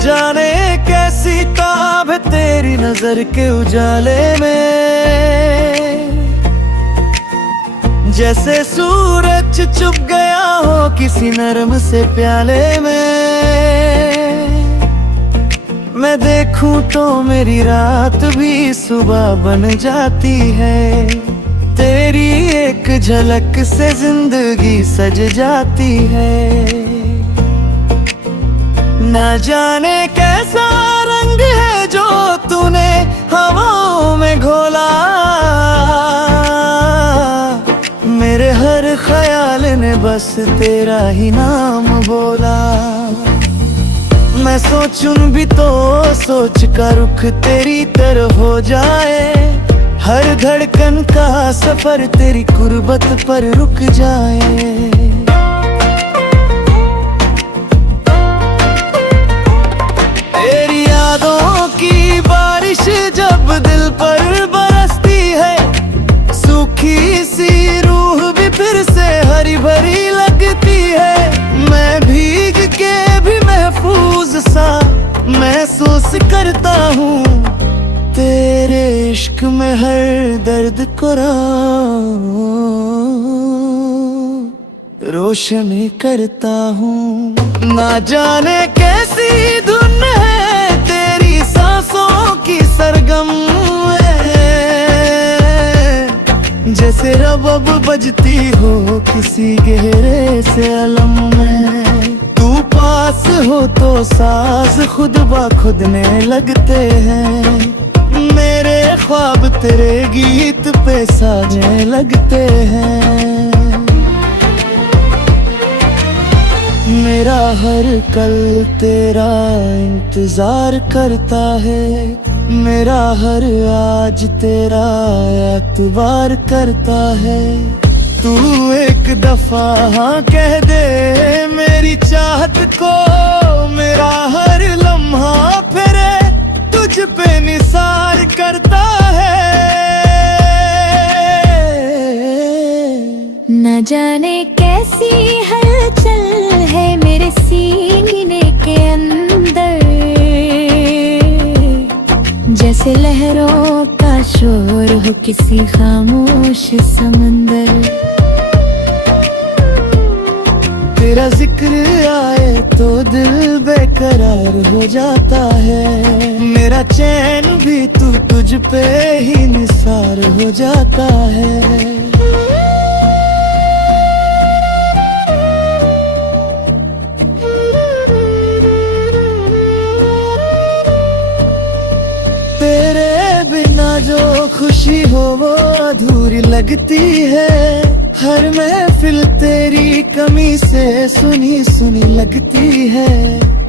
जाने कैसी ताब है तेरी नजर के उजाले में, जैसे सूरज चुप गया हो किसी नरम से प्याले में। मैं देखूं तो मेरी रात भी सुबह बन जाती है, तेरी एक झलक से जिंदगी सज जाती है। ना जाने कैसा रंग है जो तूने हवाओं में घोला, मेरे हर ख्याल ने बस तेरा ही नाम बोला। मैं सोचूं भी तो सोच का रुख तेरी तरफ हो जाए, हर धड़कन का सफर तेरी कुर्बत पर रुक जाए। तेरी यादों की बारिश जब दिल पर बरसती है, सूखी सी रूह भी फिर से हरी भरी लगती है। मैं भीग के भी महफूज सा महसूस करता हूँ, तेरे इश्क में हर दर्द को रोशन करता हूँ। ना जाने कैसी धुन है तेरी सांसों की सरगम है, जैसे रबब बजती हो किसी गहरे से अलम में। तू पास हो तो साज खुद ब खुद ने लगते हैं, मेरे ख्वाब तेरे गीत पे साजने लगते हैं। मेरा हर कल तेरा इंतजार करता है, मेरा हर आज तेरा एतबार करता है। तू एक दफा हाँ कह दे मेरी चाहत को, मेरा हर लम्हा फिरे तुझ पे निसार करता है। न जाने कैसी हलचल है मेरे सीने के अंदर, जैसे लहरों का शोर हो किसी खामोश समंदर। तेरा जिक्र आए तो दिल बेकरार हो जाता है, मेरा चैन भी तू तुझ पे ही निसार हो जाता है। तेरे बिना जो खुशी हो वो अधूरी लगती है, हर महफिल तेरी कमी से सुनी सुनी लगती है।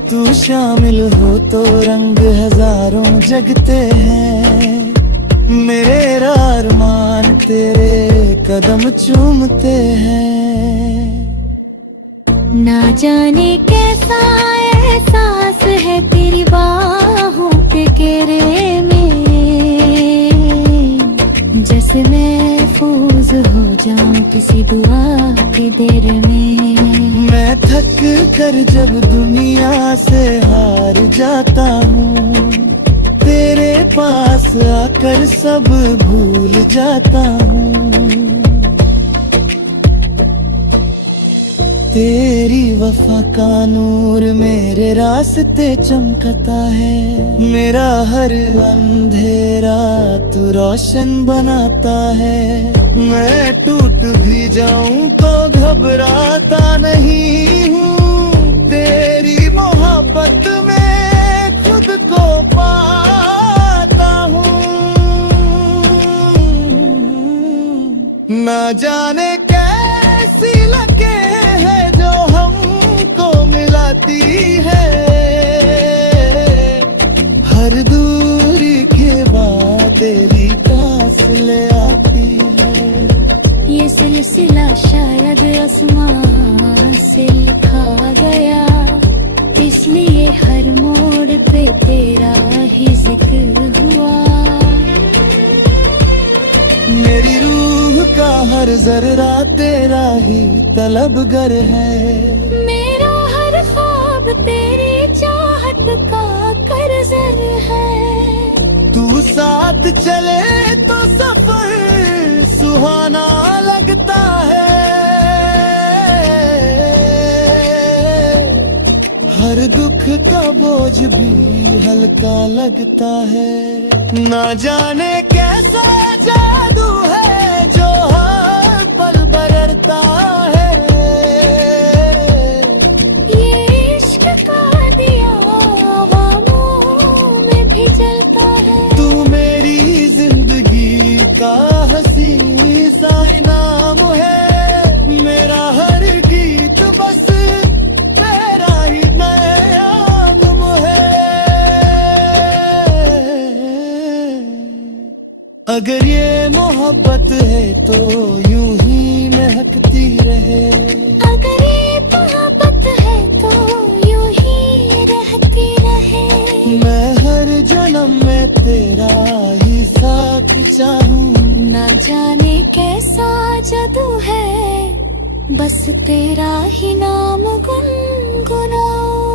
तू शामिल हो तो रंग हजारों जगते हैं, मेरे अरमान तेरे कदम चूमते हैं। ना जाने कैसा एहसास है तेरी बाहों के घेरे में, जैसे महफूज हो जाऊं किसी दुआ की देर में। मैं थक कर जब दुनिया से हार जाता हूँ, तेरे पास आकर सब भूल जाता हूँ। तेरी वफा का नूर मेरे रास्ते चमकता है, मेरा हर अंधेरा तू रोशन बनाता है। मैं टूट भी जाऊं तो घबराता नहीं हूँ, तेरी मोहब्बत में खुद को पाता हूँ। ना जाने कैसी लगे है जो हमको मिलाती है, हर दूरी के बाद तेरी पास ले आती है। ये सिलसिला शायद आसमां से लिखा गया, इसलिए हर मोड़ पे तेरा ही जिक्र हुआ। मेरी रूह का हर जर्रा तेरा ही तलबगर है, मेरा हर ख्वाब तेरी चाहत का साथ चले तो सफर सुहाना लगता है। हर दुख का बोझ भी हल्का लगता है। ना जाने कैसा जादू है जो हर पल बरसता है। ये इश्क का दिया हवाओं में भी जलता है। तू मेरी जिंदगी का हसी सा इनाम है। मेरा हर गीत बस तेरा ही नया गुम है। अगर ये मोहब्बत है तो यूं ही महकती रहे। अगर ये मोहब्बत है तो यूं ही रहती रहे। मैं हर जन्म में तेरा ही साथ चाहूं। ना जाने कैसा जादू है, बस तेरा ही नाम गुनगुनाऊं।